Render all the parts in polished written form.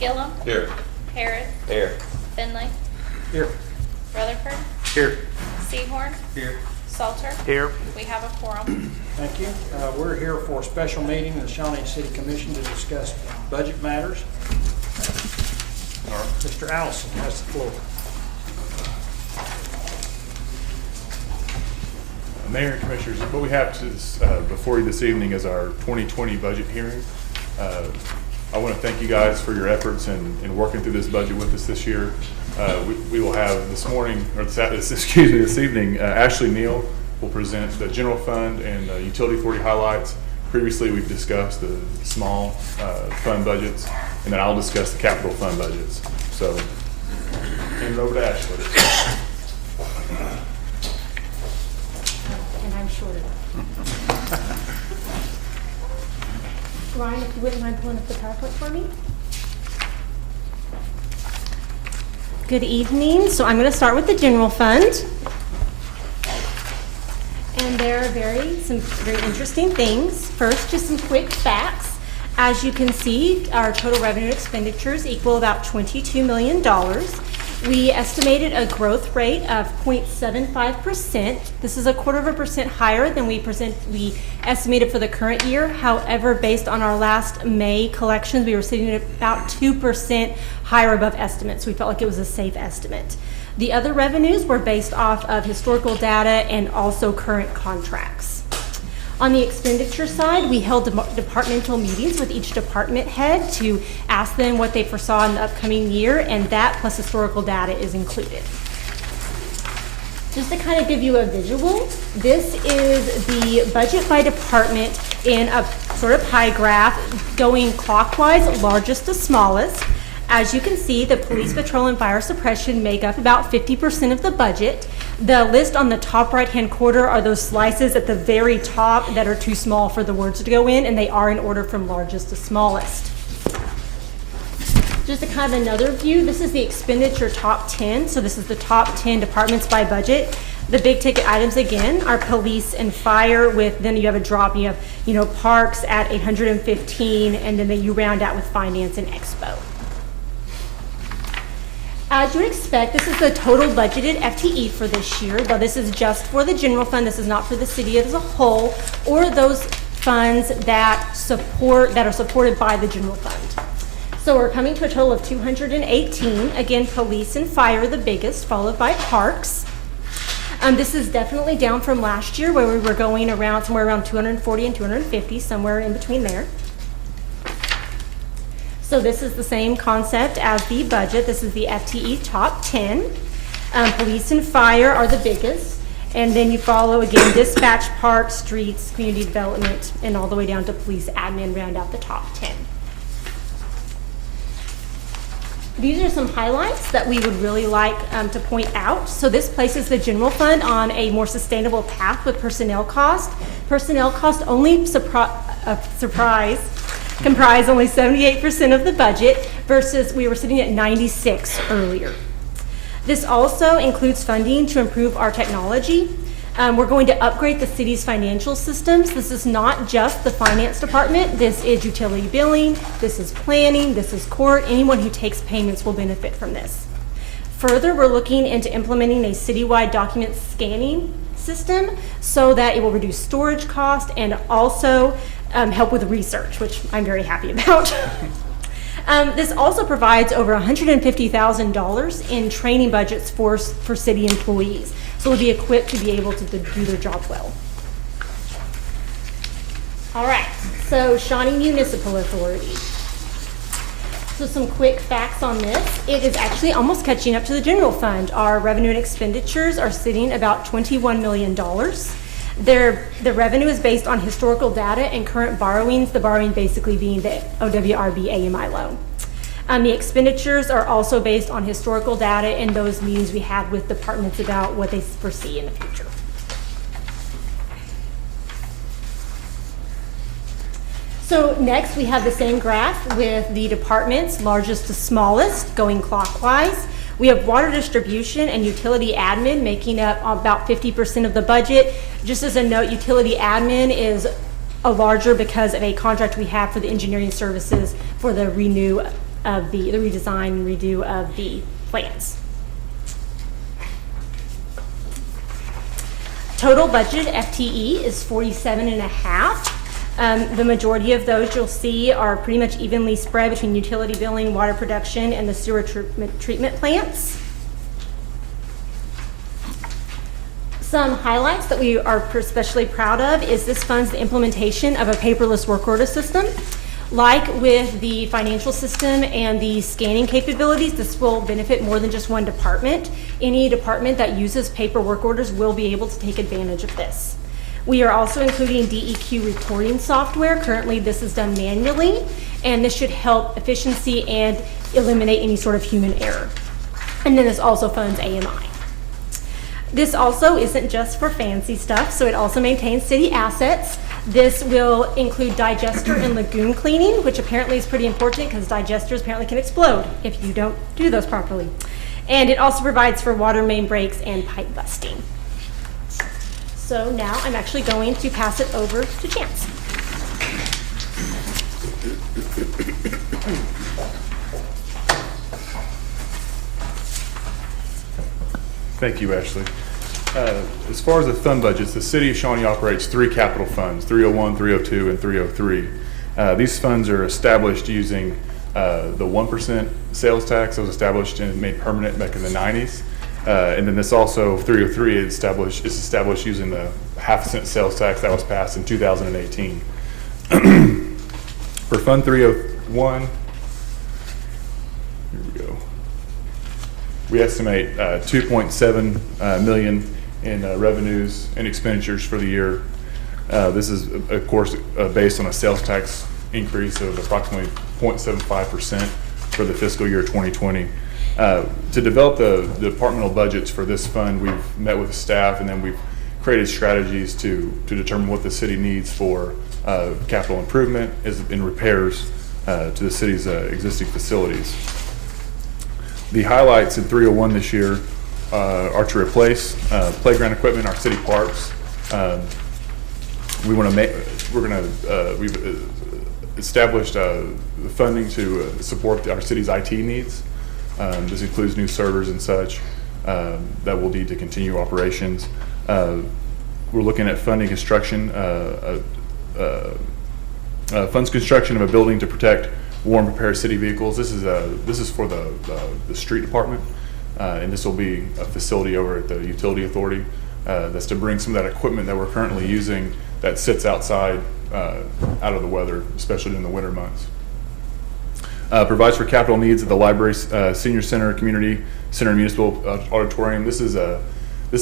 Gillum, Here. Harris, Here. Finley, Here. Rutherford, Here. Seahorn, Here. Salter. Here. We have a quorum. Thank you. We're here for a special meeting of the Shawnee City Commission to discuss budget matters. Mr. Allison has the floor. Mayor and Commissioners, what we have before you this evening is our 2020 budget hearing. I want to thank you guys for your efforts in working through this budget with us this year. We will have this evening, Ashley Neal will present the general fund and utility authority highlights. Previously, we've discussed the small fund budgets, and then I'll discuss the capital fund budgets. So, hand it over to Ashley. And I'm short enough. Ryan, if you wouldn't mind pulling up the PowerPoint for me. Good evening. So I'm going to start with the general fund. And there are some very interesting things. First, just some quick facts. As you can see, our total revenue expenditures equal about $22 million. We estimated a growth rate of 0.75%. This is 0.25% higher than we estimated for the current year. However, based on our last May collections, we were sitting at about 2% higher above estimates. So we felt like it was a safe estimate. The other revenues were based off of historical data and also current contracts. On the expenditure side, we held departmental meetings with each department head to ask them what they foresaw in the upcoming year, and that plus historical data is included. Just to kind of give you a visual, this is the budget by department in a sort of pie graph going clockwise, largest to smallest. As you can see, the police, patrol, and fire suppression make up about 50% of the budget. The list on the top right-hand corner are those slices at the very top that are too small for the words to go in, and they are in order from largest to smallest. Just a kind of another view, this is the expenditure top 10. So this is the top 10 departments by budget. The big ticket items again are police and fire then you have a drop, you have, parks at 815, and then you round out with finance and expo. As you would expect, this is the total budgeted FTE for this year, though this is just for the general fund. This is not for the city as a whole or those funds that are supported by the general fund. So we're coming to a total of 218. Again, police and fire the biggest, followed by parks. This is definitely down from last year where we were going somewhere around 240 and 250, somewhere in between there. So this is the same concept as the budget. This is the FTE top 10. Police and fire are the biggest. And then you follow, again, dispatch, parks, streets, community development, and all the way down to police admin, round out the top 10. These are some highlights that we would really like to point out. So this places the general fund on a more sustainable path with personnel cost. Personnel cost only comprise only 78% of the budget versus we were sitting at 96 earlier. This also includes funding to improve our technology. We're going to upgrade the city's financial systems. This is not just the finance department. This is utility billing, this is planning, this is court. Anyone who takes payments will benefit from this. Further, we're looking into implementing a citywide document scanning system so that it will reduce storage cost and also help with research, which I'm very happy about. This also provides over $150,000 in training budgets for city employees, so we'll be equipped to be able to do their job well. All right, so Shawnee Municipal Authority. So some quick facts on this. It is actually almost catching up to the general fund. Our revenue and expenditures are sitting about $21 million. The revenue is based on historical data and current borrowings, the borrowing basically being the OWRB AMI loan. The expenditures are also based on historical data and those meetings we had with departments about what they foresee in the future. So next we have the same graph with the departments, largest to smallest, going clockwise. We have water distribution and utility admin making up about 50% of the budget. Just as a note, utility admin is a larger because of a contract we have for the engineering services for the Renew of the redesign and redo of the plans. Total budget FTE is 47 and a half. The majority of those you'll see are pretty much evenly spread between utility billing, water production, and the sewer treatment plants. Some highlights that we are especially proud of is this funds the implementation of a paperless work order system. Like with the financial system and the scanning capabilities, this will benefit more than just one department. Any department that uses paper work orders will be able to take advantage of this. We are also including DEQ reporting software. Currently, this is done manually, and this should help efficiency and eliminate any sort of human error. And then this also funds AMI. This also isn't just for fancy stuff, so it also maintains city assets. This will include digester and lagoon cleaning, which apparently is pretty important because digesters apparently can explode if you don't do those properly. And it also provides for water main breaks and pipe busting. So now I'm actually going to pass it over to Chance. Thank you, Ashley. As far as the fund budgets, the City of Shawnee operates 3 capital funds, 301, 302, and 303. These funds are established using the 1% sales tax that was established and made permanent back in the 90s. And then this also, 303, is established using the half-cent sales tax that was passed in 2018. For Fund 301, here we go. We estimate 2.7 million in revenues and expenditures for the year. This is, of course, based on a sales tax increase of approximately 0.75% for the fiscal year 2020. To develop the departmental budgets for this fund, we've met with the staff, and then we've created strategies to determine what the city needs for capital improvement and repairs to the city's existing facilities. The highlights in 301 this year are to replace playground equipment in our city parks. We've established funding to support our city's IT needs. This includes new servers and such that will need to continue operations. We're looking at funding construction, funds construction of a building to protect warm prepared city vehicles. This is for the street department, and this will be a facility over at the utility authority. That's to bring some of that equipment that we're currently using that sits outside out of the weather, especially in the winter months. Provides for capital needs of the library, senior center, community center, municipal auditorium. This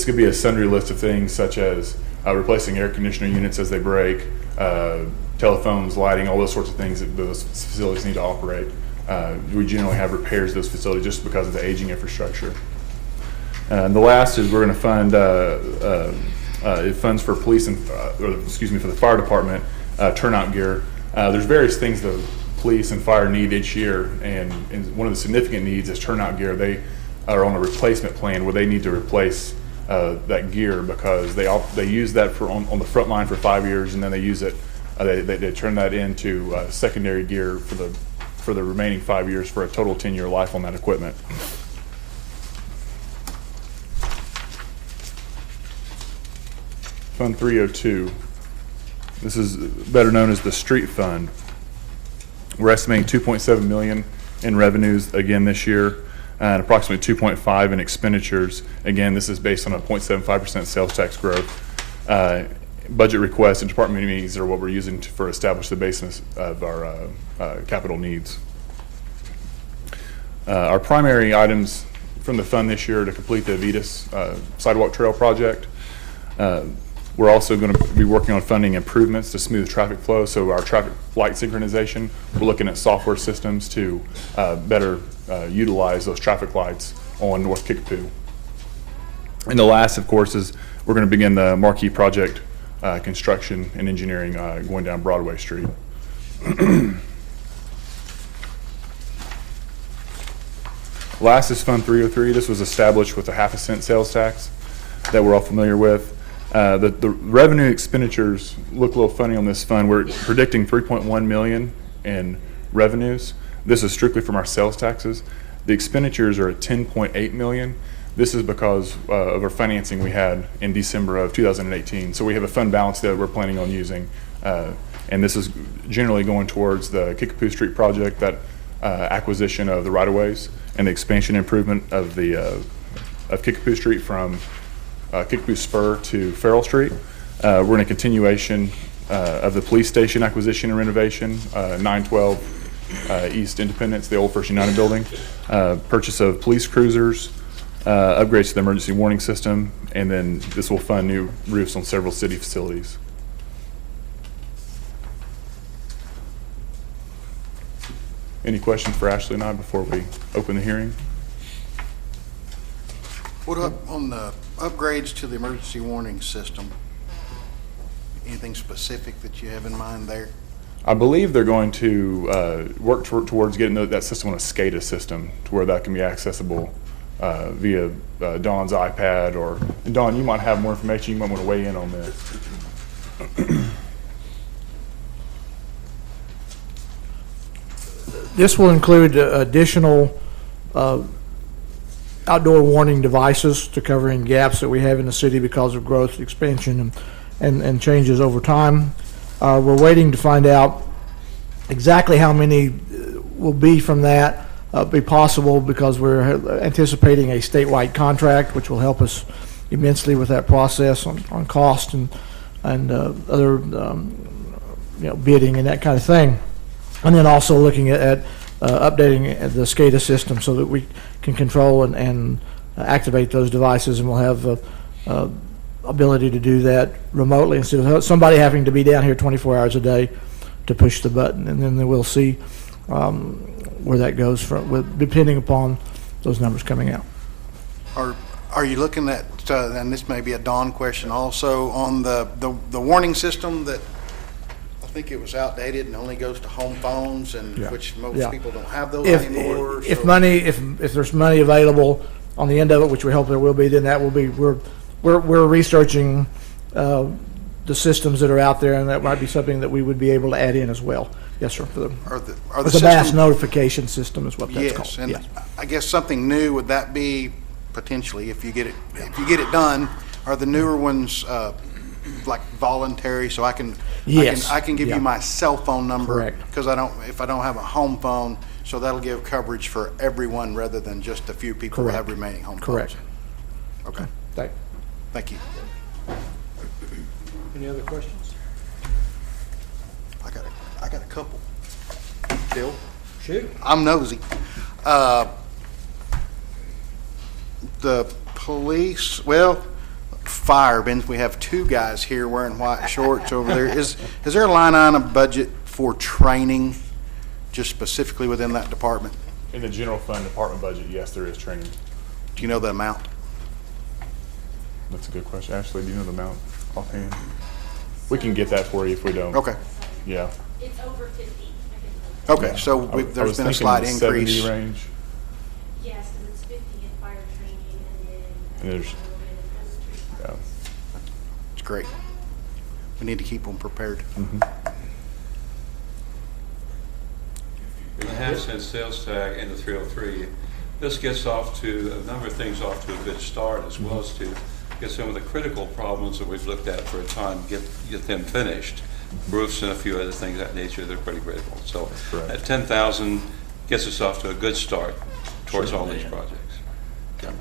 could be a sundry list of things such as replacing air conditioner units as they break, telephones, lighting, all those sorts of things that those facilities need to operate. We generally have repairs to those facilities just because of the aging infrastructure. And the last is we're going to fund funds for police and, for the fire department turnout gear. There's various things the police and fire need each year, and one of the significant needs is turnout gear. They are on a replacement plan where they need to replace that gear because they use that on the front line for 5 years, and then they use it. They turn that into secondary gear for the remaining 5 years for a total 10-year life on that equipment. Fund 302. This is better known as the street fund. We're estimating 2.7 million in revenues again this year, and approximately 2.5 in expenditures. Again, this is based on a 0.75% sales tax growth. Budget requests and department meetings are what we're using for establish the basis of our capital needs. Our primary items from the fund this year are to complete the Avitas sidewalk trail project. We're also going to be working on funding improvements to smooth traffic flow. So our traffic light synchronization, we're looking at software systems to better utilize those traffic lights on North Kickapoo. And the last, of course, is we're going to begin the Marquee project construction and engineering going down Broadway Street. Last is Fund 303. This was established with a half-a-cent sales tax that we're all familiar with. The revenue expenditures look a little funny on this fund. We're predicting 3.1 million in revenues, This is strictly from our sales taxes. The expenditures are at 10.8 million. This is because of our financing we had in December of 2018. So we have a fund balance that we're planning on using. And this is generally going towards the Kickapoo Street project, that acquisition of the right-of-ways and the expansion improvement of the of Kickapoo Street from Kickapoo Spur to Farrell Street. We're in a continuation of the police station acquisition and renovation, 912 East Independence, the old First United building, purchase of police cruisers, upgrades to the emergency warning system, and then this will fund new roofs on several city facilities. Any questions for Ashley and I before we open the hearing? What up on the upgrades to the emergency warning system? Anything specific that you have in mind there? I believe they're going to work towards getting that system on a SCADA system to where that can be accessible via Dawn's iPad. Or, and Dawn, you might have more information. You might want to weigh in on this. This will include additional outdoor warning devices to cover any gaps that we have in the city because of growth, expansion, and changes over time. We're waiting to find out exactly how many will be from that, be possible, because we're anticipating a statewide contract, which will help us immensely with that process on cost and other bidding and that kind of thing. And then also looking at updating the SCADA system so that we can control and activate those devices, and we'll have ability to do that remotely instead of somebody having to be down here 24 hours a day to push the button. And then we'll see where that goes depending upon those numbers coming out. Are you looking at, and this may be a Dawn question also, on the warning system that I think it was outdated and only goes to home phones, and Yeah. which most Yeah. people don't have those If anymore? if so- money, if there's money available on the end of it, which we hope there will be, then that will be, we're researching the systems that are out there, and that might be something that we would be able to add in as well. Yes, sir. Are the It's a mass systems- notification system is what that's Yes, called. and Yes. I guess something new, would that be potentially, if you get it done, are the newer ones like voluntary, so Yes. I can give Yeah. you my cell phone number? Correct. Because if I don't have a home phone, so that'll give coverage for everyone rather than just a few people who have Correct. remaining home phones? Correct. Okay, thank you. Any other questions? I got a couple. Bill? Shoot. I'm nosy. The police, fire, Ben, we have two guys here wearing white shorts over there. Is there a line item budget for training, just specifically within that department? In the general fund department budget, yes, there is training. Do you know the amount? That's a good question. Ashley, do you know the amount offhand? We can get that for you if we don't. Okay, Yeah. It's over 50. okay, so I there's was been a thinking slight the increase. 70 range. Yes, because it's 50 in fire training And there's, yeah. It's great. We need to keep them prepared. The half-cent sales tag and the 303, this gets off to, a number of things off to a good start, as well as to get some of the critical problems that we've looked at for a time, get them finished. Roofs and a few other things of that nature, they're pretty critical. So correct. at 10,000 gets us off to a good start towards all these projects. 10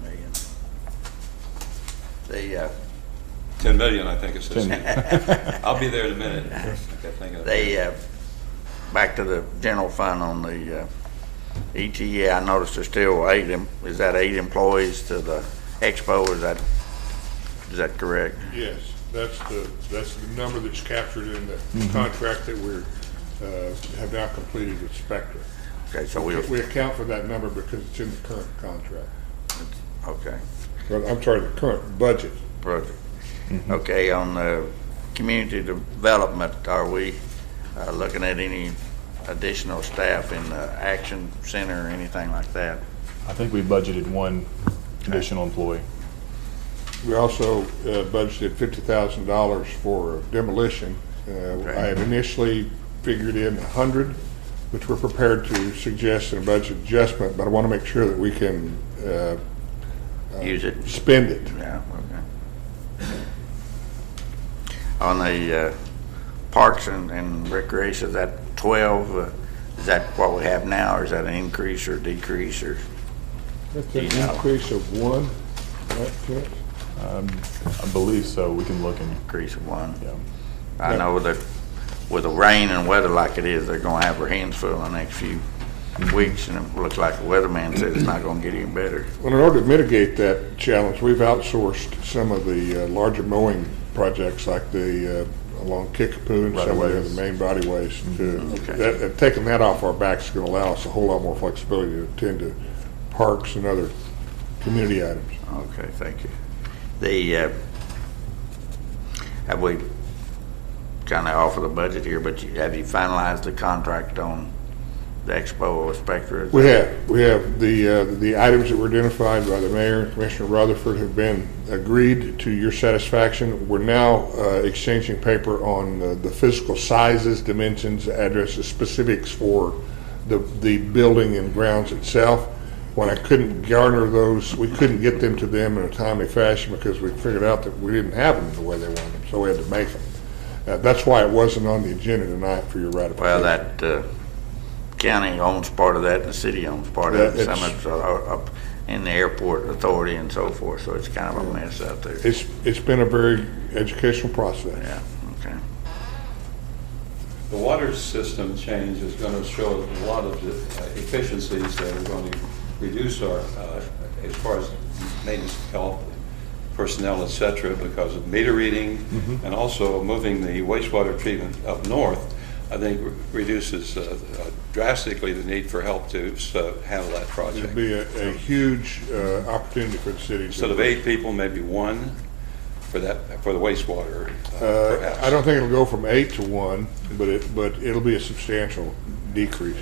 million. 10 million, I think it says. I'll be there in a minute. I got to think of it. Back to the general fund on the ETA, I noticed there's still is that 8 employees to the expo? Is that correct? Yes, that's the number that's captured in the contract that we have now completed with Spectra. Okay, so We account for that number because it's in the current contract. okay. Well, I'm sorry, the current budget. Perfect. Okay, on the community development, are we looking at any additional staff in the action center or anything like that? I think we budgeted one additional employee. We also budgeted $50,000 for demolition. I had initially figured in 100, which we're prepared to suggest in a budget adjustment, but I want to make sure that we can Use it. spend it. Yeah, okay. On the parks and recreation, is that 12, is that what we have now, or is that an increase or decrease, or? That's an increase of 1, right, Chance? I believe so. We can look and, Increase of 1? yeah. I know that with the rain and weather like it is, they're gonna have their hands full in the next few weeks, and it looks like the weatherman said it's not gonna get any better. Well, in order to mitigate that challenge, we've outsourced some of the larger mowing projects like the along Kickapoo and some of the other Right-of-ways. main body ways. Okay. Taking that off our backs is going to allow us a whole lot more flexibility to attend to parks and other community items. Okay, thank you. The, have we kind of off of the budget here, but have you finalized the contract on the Expo or Spectra? We have the items that were identified by the mayor and Commissioner Rutherford have been agreed to your satisfaction. We're now exchanging paper on the physical sizes, dimensions, addresses, specifics for the building and grounds itself. When I couldn't garner those, we couldn't get them to them in a timely fashion because we figured out that we didn't have them the way they wanted them, so we had to make them. That's why it wasn't on the agenda tonight for your ratification. Well, that county owns part of that, and the city owns part of it, Yeah, some of it's up in the airport authority and so forth, so it's kind of a mess out there. It's been a very educational process. Yeah, okay. The water system change is going to show a lot of efficiencies that are going to reduce our, as far as maintenance, health, personnel, et cetera, because of meter reading and also moving the wastewater treatment up north, I think reduces drastically the need for help to handle that project. It'd be a huge opportunity for the city. Instead of 8 people, maybe 1 for the wastewater, perhaps. I don't think it'll go from 8 to 1, but it'll be a substantial decrease.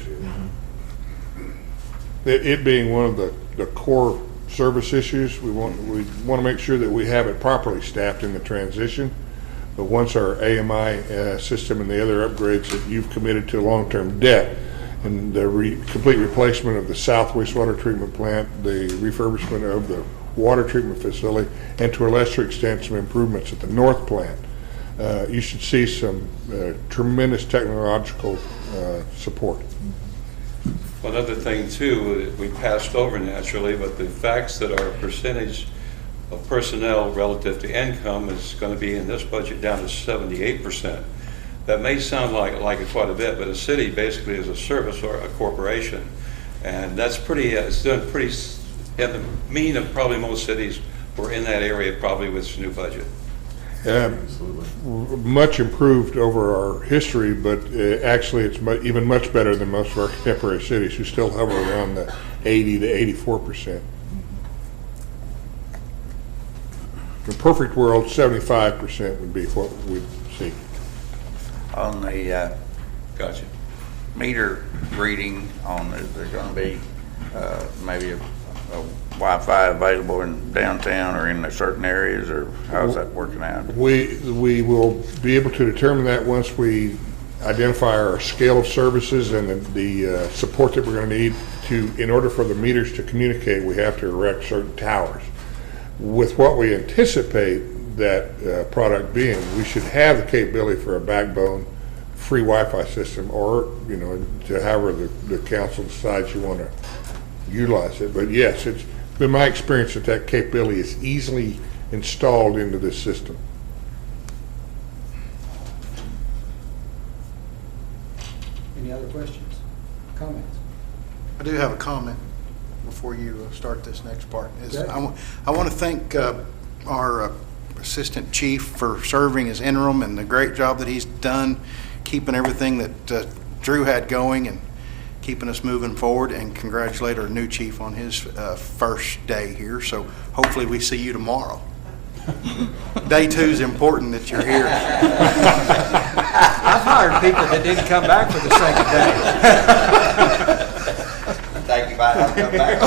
It being one of the core service issues, we want to make sure that we have it properly staffed in the transition. But once our AMI system and the other upgrades that you've committed to long-term debt, and the complete replacement of the south wastewater treatment plant, the refurbishment of the water treatment facility, and to a lesser extent some improvements at the north plant, you should see some tremendous technological support. One other thing too, we passed over naturally, but the facts that our percentage of personnel relative to income is going to be in this budget down to 78%. That may sound like it quite a bit, but a city basically is a service or a corporation, and that's pretty. It's done pretty in the mean of probably most cities. We're in that area probably with this new budget. Much improved over our history, but actually it's even much better than most of our contemporary cities who still hover around the 80 to 84%. In a perfect world, 75% would be what we'd see. On the Gotcha. meter reading on, is there gonna be maybe a Wi-Fi available in downtown or in certain areas, or how's that working out? We will be able to determine that once we identify our scale of services and the support that we're going to need in order for the meters to communicate, we have to erect certain towers. With what we anticipate that product being, we should have the capability for a backbone free Wi-Fi system, or to however the council decides you want to utilize it. But yes, it's been my experience that capability is easily installed into this system. Any other questions, comments? I do have a comment before you start this next part. Okay. I want to thank our Assistant Chief for serving as interim and the great job that he's done keeping everything that Drew had going and keeping us moving forward, and congratulate our new chief on his first day here. So hopefully we see you tomorrow. Day 2 is important that you're here. I've hired people that didn't come back for the second day. Thank you, bye. I'll come back.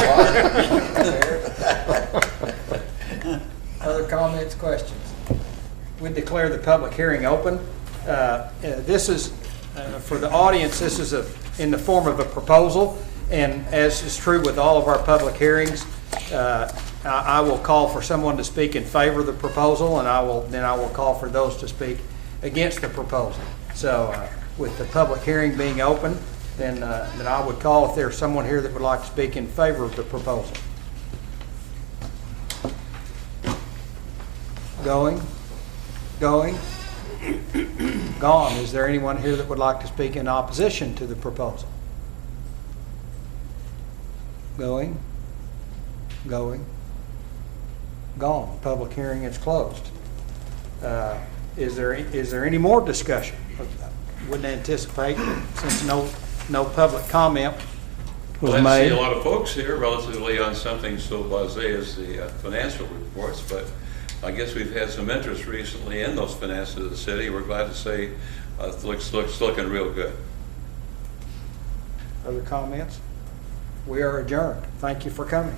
Other comments, questions? We declare the public hearing open. This is, for the audience, this is a in the form of a proposal. And as is true with all of our public hearings, I will call for someone to speak in favor of the proposal, and I will call for those to speak against the proposal. So with the public hearing being open, then I would call if there's someone here that would like to speak in favor of the proposal. Going? Going? Gone. Is there anyone here that would like to speak in opposition to the proposal? Going? Going? Gone. Public hearing is closed. Is there any more discussion? Wouldn't anticipate, since no public comment was Well, I see made. a lot of folks here relatively on something so blasé as the financial reports, but I guess we've had some interest recently in those finances of the city. We're glad to say it looks looking real good. Other comments? We are adjourned. Thank you for coming.